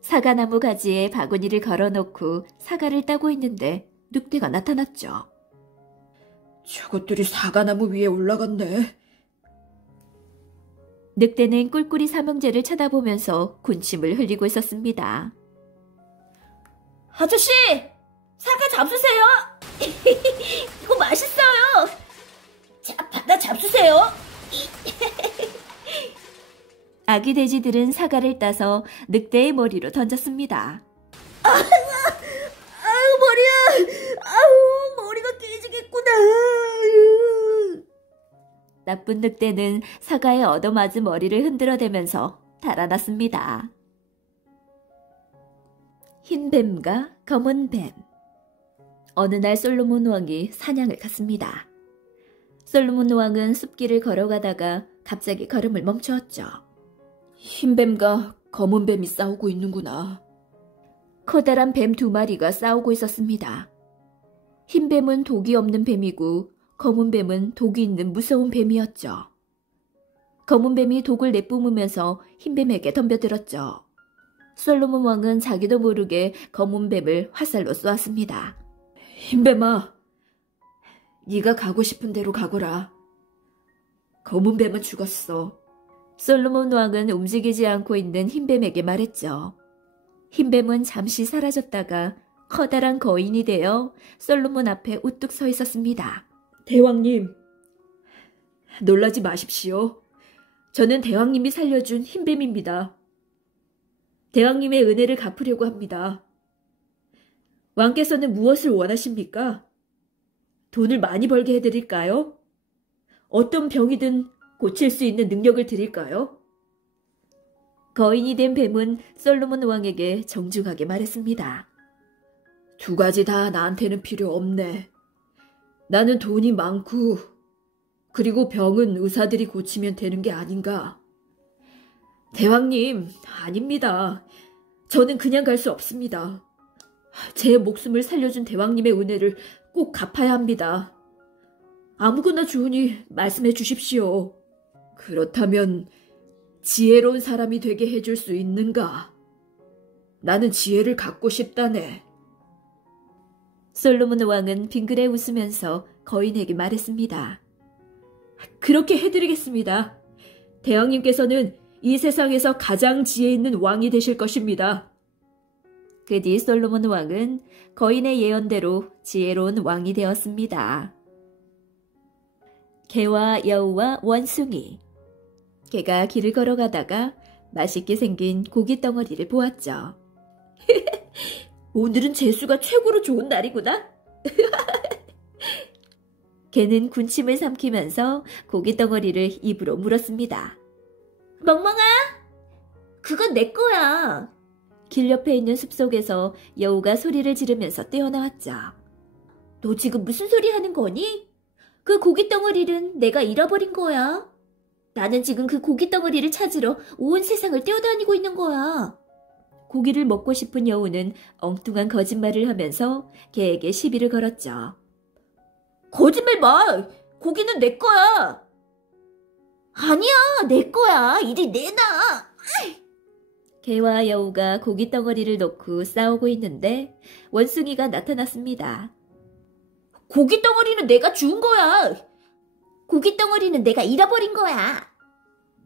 사과나무 가지에 바구니를 걸어놓고 사과를 따고 있는데 늑대가 나타났죠. 저것들이 사과나무 위에 올라갔네. 늑대는 꿀꿀이 삼형제를 쳐다보면서 군침을 흘리고 있었습니다. 아저씨! 사과 잡수세요! 이거 맛있어요! 자, 받아 잡수세요! 아기 돼지들은 사과를 따서 늑대의 머리로 던졌습니다. 아유, 머리야! 아유, 머리가 깨지겠구나! 나쁜 늑대는 사과에 얻어맞은 머리를 흔들어대면서 달아났습니다. 흰 뱀과 검은 뱀. 어느 날 솔로몬 왕이 사냥을 갔습니다. 솔로몬 왕은 숲길을 걸어가다가 갑자기 걸음을 멈추었죠. 흰 뱀과 검은 뱀이 싸우고 있는구나. 커다란 뱀 2마리가 싸우고 있었습니다. 흰 뱀은 독이 없는 뱀이고 검은 뱀은 독이 있는 무서운 뱀이었죠. 검은 뱀이 독을 내뿜으면서 흰 뱀에게 덤벼들었죠. 솔로몬 왕은 자기도 모르게 검은 뱀을 화살로 쏘았습니다. 흰 뱀아, 네가 가고 싶은 대로 가거라. 검은 뱀은 죽었어. 솔로몬 왕은 움직이지 않고 있는 흰 뱀에게 말했죠. 흰 뱀은 잠시 사라졌다가 커다란 거인이 되어 솔로몬 앞에 우뚝 서 있었습니다. 대왕님, 놀라지 마십시오. 저는 대왕님이 살려준 흰뱀입니다. 대왕님의 은혜를 갚으려고 합니다. 왕께서는 무엇을 원하십니까? 돈을 많이 벌게 해드릴까요? 어떤 병이든 고칠 수 있는 능력을 드릴까요? 거인이 된 뱀은 솔로몬 왕에게 정중하게 말했습니다. 2가지 다 나한테는 필요 없네. 나는 돈이 많고 그리고 병은 의사들이 고치면 되는 게 아닌가. 대왕님, 아닙니다. 저는 그냥 갈 수 없습니다. 제 목숨을 살려준 대왕님의 은혜를 꼭 갚아야 합니다. 아무거나 좋으니 말씀해 주십시오. 그렇다면 지혜로운 사람이 되게 해줄 수 있는가? 나는 지혜를 갖고 싶다네. 솔로몬 왕은 빙그레 웃으면서 거인에게 말했습니다. 그렇게 해드리겠습니다. 대왕님께서는 이 세상에서 가장 지혜 있는 왕이 되실 것입니다. 그 뒤 솔로몬 왕은 거인의 예언대로 지혜로운 왕이 되었습니다. 개와 여우와 원숭이. 개가 길을 걸어가다가 맛있게 생긴 고기 덩어리를 보았죠. 오늘은 재수가 최고로 좋은 날이구나. 개는 군침을 삼키면서 고기 덩어리를 입으로 물었습니다. 멍멍아, 그건 내 거야. 길 옆에 있는 숲속에서 여우가 소리를 지르면서 뛰어나왔죠. 너 지금 무슨 소리 하는 거니? 그 고기 덩어리는 내가 잃어버린 거야. 나는 지금 그 고기 덩어리를 찾으러 온 세상을 뛰어다니고 있는 거야. 고기를 먹고 싶은 여우는 엉뚱한 거짓말을 하면서 개에게 시비를 걸었죠. 거짓말 마! 고기는 내 거야! 아니야, 내 거야. 이리 내놔! 개와 여우가 고기 덩어리를 놓고 싸우고 있는데 원숭이가 나타났습니다. 고기 덩어리는 내가 준 거야! 고기 덩어리는 내가 잃어버린 거야!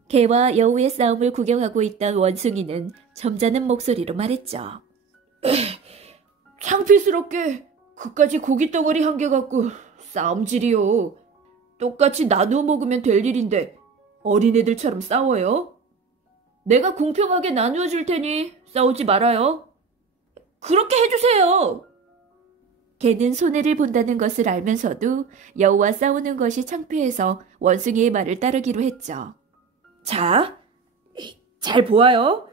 개와 여우의 싸움을 구경하고 있던 원숭이는 점잖은 목소리로 말했죠. 창피스럽게 그까지 고기 덩어리 한 개 갖고 싸움질이요. 똑같이 나누어 먹으면 될 일인데 어린애들처럼 싸워요? 내가 공평하게 나누어 줄 테니 싸우지 말아요. 그렇게 해주세요. 개는 손해를 본다는 것을 알면서도 여우와 싸우는 것이 창피해서 원숭이의 말을 따르기로 했죠. 자, 잘 보아요.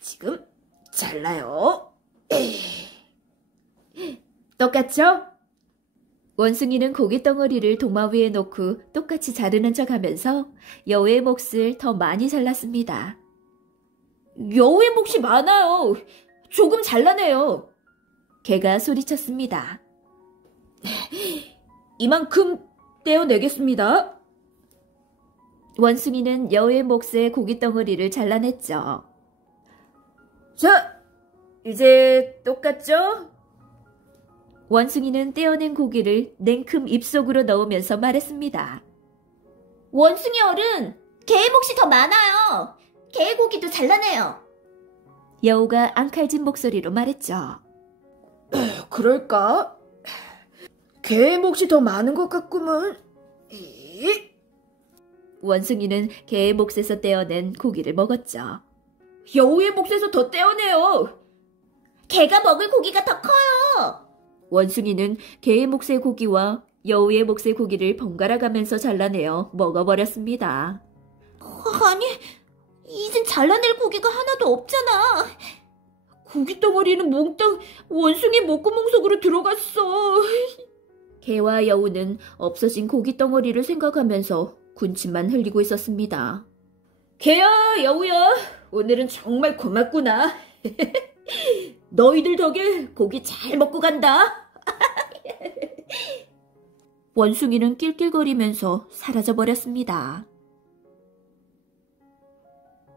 지금 잘라요. 똑같죠? 원숭이는 고기 덩어리를 도마 위에 놓고 똑같이 자르는 척하면서 여우의 몫을 더 많이 잘랐습니다. 여우의 몫이 많아요. 조금 잘라내요. 개가 소리쳤습니다. 이만큼 떼어내겠습니다. 원숭이는 여우의 몫의 고기 덩어리를 잘라냈죠. 자, 이제 똑같죠? 원숭이는 떼어낸 고기를 냉큼 입속으로 넣으면서 말했습니다. 원숭이 어른, 개의 몫이 더 많아요. 개의 고기도 잘라내요. 여우가 앙칼진 목소리로 말했죠. 그럴까? 개의 몫이 더 많은 것 같구먼. 원숭이는 개의 몫에서 떼어낸 고기를 먹었죠. 여우의 몫에서 더 떼어내요. 개가 먹을 고기가 더 커요. 원숭이는 개의 몫의 고기와 여우의 몫의 고기를 번갈아 가면서 잘라내어 먹어버렸습니다. 아니, 이젠 잘라낼 고기가 하나도 없잖아. 고기 덩어리는 몽땅 원숭이 목구멍 속으로 들어갔어. 개와 여우는 없어진 고기 덩어리를 생각하면서 군침만 흘리고 있었습니다. 개야, 여우야, 오늘은 정말 고맙구나. 너희들 덕에 고기 잘 먹고 간다. 원숭이는 낄낄거리면서 사라져버렸습니다.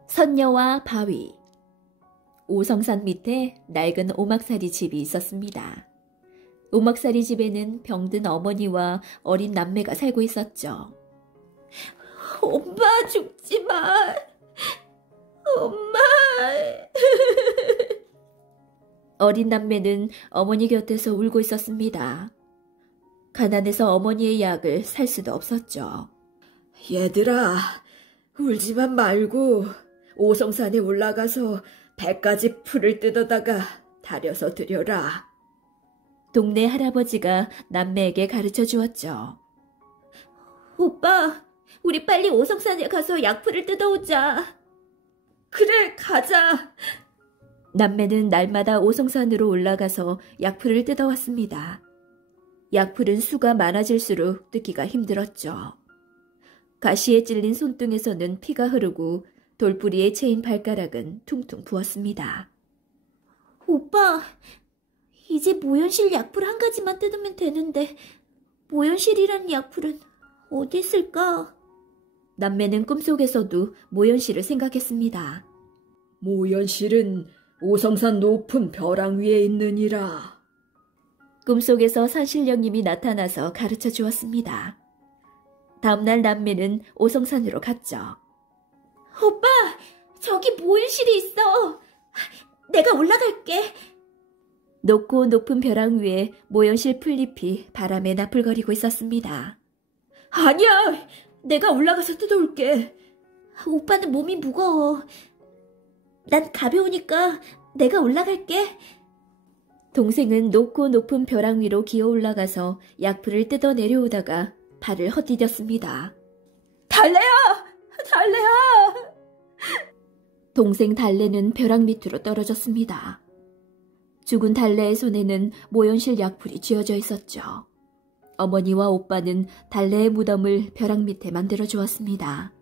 선녀와 바위. 오성산 밑에 낡은 오막살이 집이 있었습니다. 오막살이 집에는 병든 어머니와 어린 남매가 살고 있었죠. 엄마, 죽지 마. 엄마. 어린 남매는 어머니 곁에서 울고 있었습니다. 가난해서 어머니의 약을 살 수도 없었죠. 얘들아, 울지만 말고 오성산에 올라가서 100가지 풀을 뜯어다가 다려서 드려라. 동네 할아버지가 남매에게 가르쳐 주었죠. 오빠, 우리 빨리 오성산에 가서 약풀을 뜯어오자. 그래, 가자. 남매는 날마다 오성산으로 올라가서 약풀을 뜯어왔습니다. 약풀은 수가 많아질수록 뜯기가 힘들었죠. 가시에 찔린 손등에서는 피가 흐르고 돌뿌리에 채인 발가락은 퉁퉁 부었습니다. 오빠, 이제 모연실 약풀 한 가지만 뜯으면 되는데 모연실이란 약풀은 어디 있을까? 남매는 꿈속에서도 모연실을 생각했습니다. 모연실은 오성산 높은 벼랑 위에 있느니라. 꿈속에서 산신령님이 나타나서 가르쳐 주었습니다. 다음날 남매는 오성산으로 갔죠. 오빠, 저기 모연실이 있어. 내가 올라갈게. 높고 높은 벼랑 위에 모연실 풀잎이 바람에 나풀거리고 있었습니다. 아니야, 내가 올라가서 뜯어올게. 오빠는 몸이 무거워. 난 가벼우니까 내가 올라갈게. 동생은 높고 높은 벼랑 위로 기어 올라가서 약풀을 뜯어 내려오다가 발을 헛디뎠습니다. 달래야! 달래야! 동생 달래는 벼랑 밑으로 떨어졌습니다. 죽은 달래의 손에는 모연실 약풀이 쥐어져 있었죠. 어머니와 오빠는 달래의 무덤을 벼랑 밑에 만들어 주었습니다.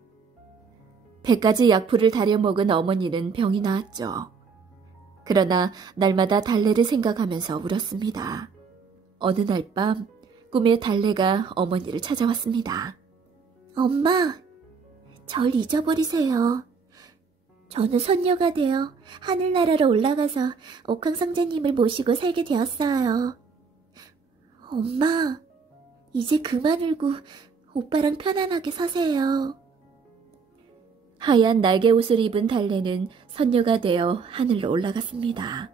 100가지 약풀을 다려 먹은 어머니는 병이 나았죠. 그러나 날마다 달래를 생각하면서 울었습니다. 어느 날 밤 꿈에 달래가 어머니를 찾아왔습니다. 엄마, 절 잊어버리세요. 저는 선녀가 되어 하늘나라로 올라가서 옥황상제님을 모시고 살게 되었어요. 엄마, 이제 그만 울고 오빠랑 편안하게 사세요. 하얀 날개 옷을 입은 달래는 선녀가 되어 하늘로 올라갔습니다.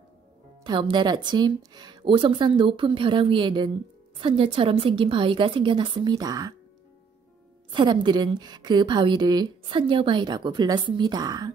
다음 날 아침 오성산 높은 벼랑 위에는 선녀처럼 생긴 바위가 생겨났습니다. 사람들은 그 바위를 선녀바위라고 불렀습니다.